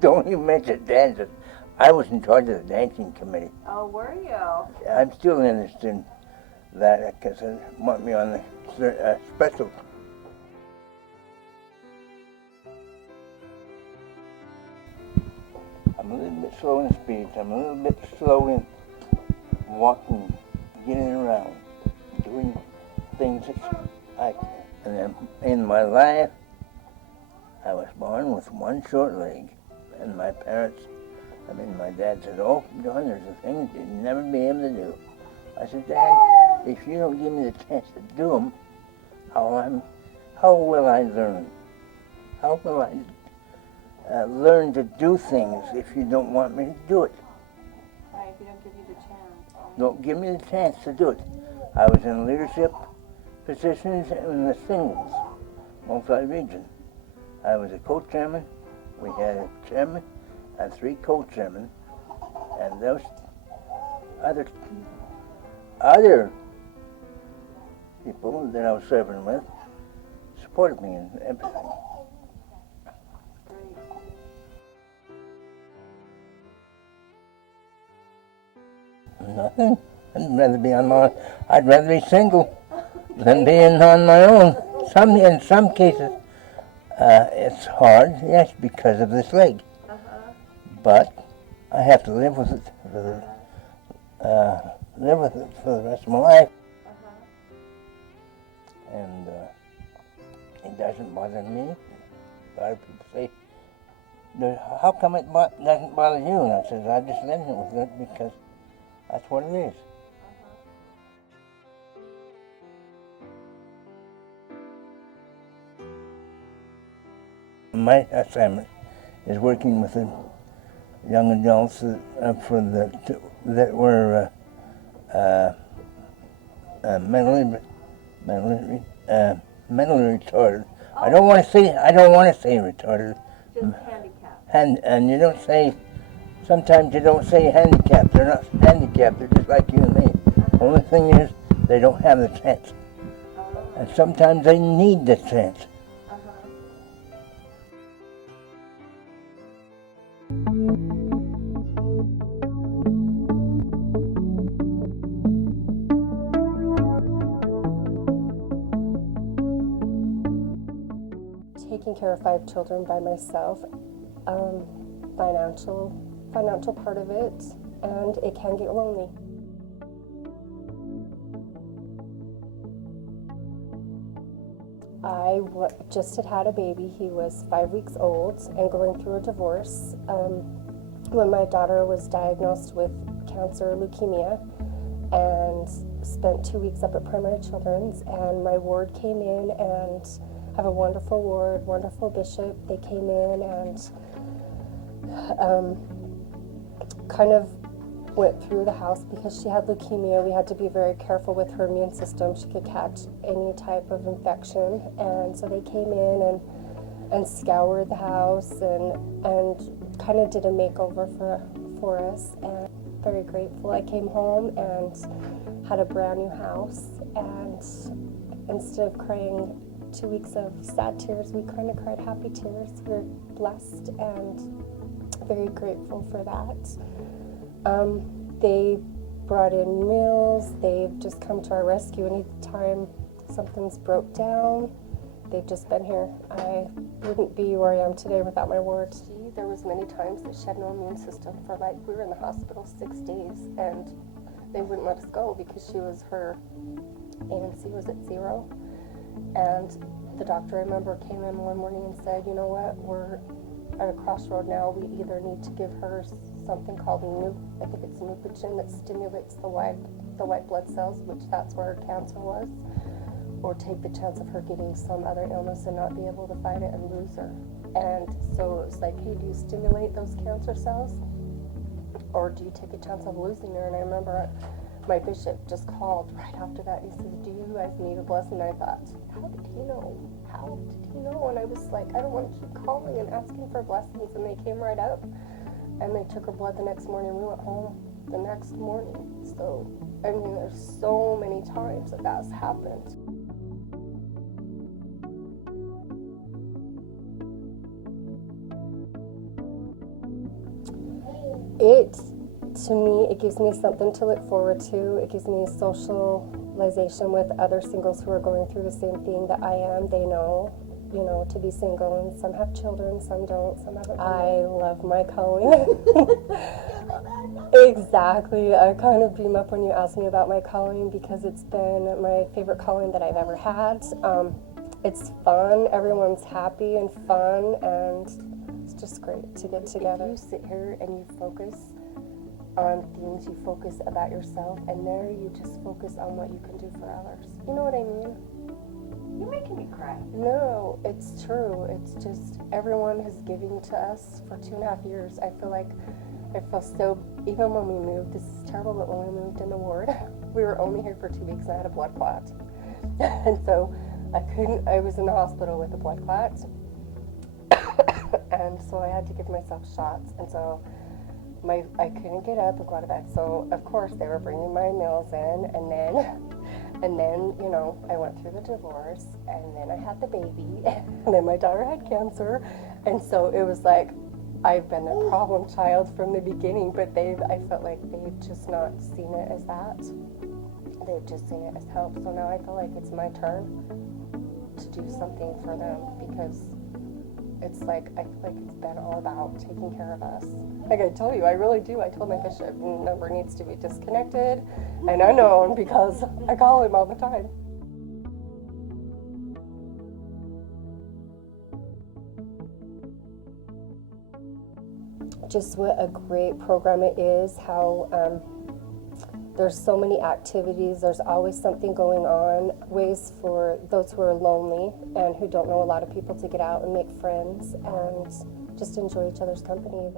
Don't even mention dancing. I was in charge of the dancing committee. Oh, were you? I'm still interested in that because they want me on the special. I'm a little bit slow in speech. I'm a little bit slow in walking, getting around, doing things that I can. And then in my life, I was born with one short leg. And my parents, my dad said, "Oh, John, there's a thing you'll never be able to do." I said, "Dad, if you don't give me the chance to do them, how will I learn? How will I learn to do things if you don't want me to do it? Right, if you don't give you the chance. Don't give me the chance to do it." I was in leadership positions in the singles, multi-region. I was a co-chairman. We had a chairman and 3 co-chairmen, and those other people that I was serving with supported me in everything. Nothing. I'd rather be single than being on my own. In some cases, it's hard, yes, because of this leg. But I have to live with it for the rest of my life. And it doesn't bother me. A lot of people say, "How come it doesn't bother you?" And I says, "I just live with it because that's what it is." My assignment is working with the young adults that were mentally retarded. I don't want to say retarded. Just handicapped. And you don't say. Sometimes you don't say handicapped. They're not handicapped. They're just like you and me. The only thing is they don't have the chance, and sometimes they need the chance. Taking care of 5 children by myself, financial part of it, and it can get lonely. I just had a baby. He was 5 weeks old and going through a divorce. When my daughter was diagnosed with cancer, leukemia, and spent 2 weeks up at Primary Children's, and my ward came in and have a wonderful ward, wonderful bishop. They came in and kind of went through the house because she had leukemia. We had to be very careful with her immune system. She could catch any type of infection, and so they came in and scoured the house and kind of did a makeover for us. And very grateful. I came home and had a brand new house, and instead of crying 2 weeks of sad tears, we kind of cried happy tears. We're blessed and very grateful for that. They brought in meals. They've just come to our rescue anytime something's broke down. They've just been here. I wouldn't be where I am today without my ward. There was many times that she had no immune system for we were in the hospital 6 days, and they wouldn't let us go because her ANC was at 0. And the doctor, I remember, came in one morning and said, "You know what, we're at a crossroad now. We either need to give her something called Neupogen that stimulates the white blood cells, which that's where her cancer was, or take the chance of her getting some other illness and not be able to fight it and lose her." And so it was like, "Hey, do you stimulate those cancer cells, or do you take a chance of losing her?" And I remember my bishop just called right after that. He says, "Do you guys need a blessing?" And I thought, how did he know? How did he know? And I was like, I don't want to keep calling and asking for blessings. And they came right up, and they took her blood the next morning. We went home the next morning. So, there's so many times that that's happened. It, to me, it gives me something to look forward to. It gives me socialization with other singles who are going through the same thing that I am. They know, you know, to be single, and some have children, some don't, some haven't. I love my calling. Exactly. I kind of beam up when you ask me about my calling because it's been my favorite calling that I've ever had. It's fun, everyone's happy and fun, and it's just great to get together. If you sit here and you focus on things, you focus about yourself, and there you just focus on what you can do for others. You know what I mean? You're making me cry. No, it's true. It's just everyone has given to us for 2.5 years. I feel so, even when we moved, this is terrible, but when we moved in the ward, we were only here for 2 weeks and I had a blood clot. And so I was in the hospital with a blood clot. And so I had to give myself shots. And so I couldn't get up and go out of bed. So of course they were bringing my meals in, and then, you know, I went through the divorce, and then I had the baby, and then my daughter had cancer, and so it was like, I've been the problem child from the beginning, but I felt like they've just not seen it as that. They've just seen it as help. So now I feel like it's my turn to do something for them, because it's like, I feel like it's been all about taking care of us. Like I told you, I really do. I told my bishop, number needs to be disconnected and unknown because I call him all the time. Just what a great program it is, how there's so many activities, there's always something going on, ways for those who are lonely and who don't know a lot of people to get out and make friends and just enjoy each other's company.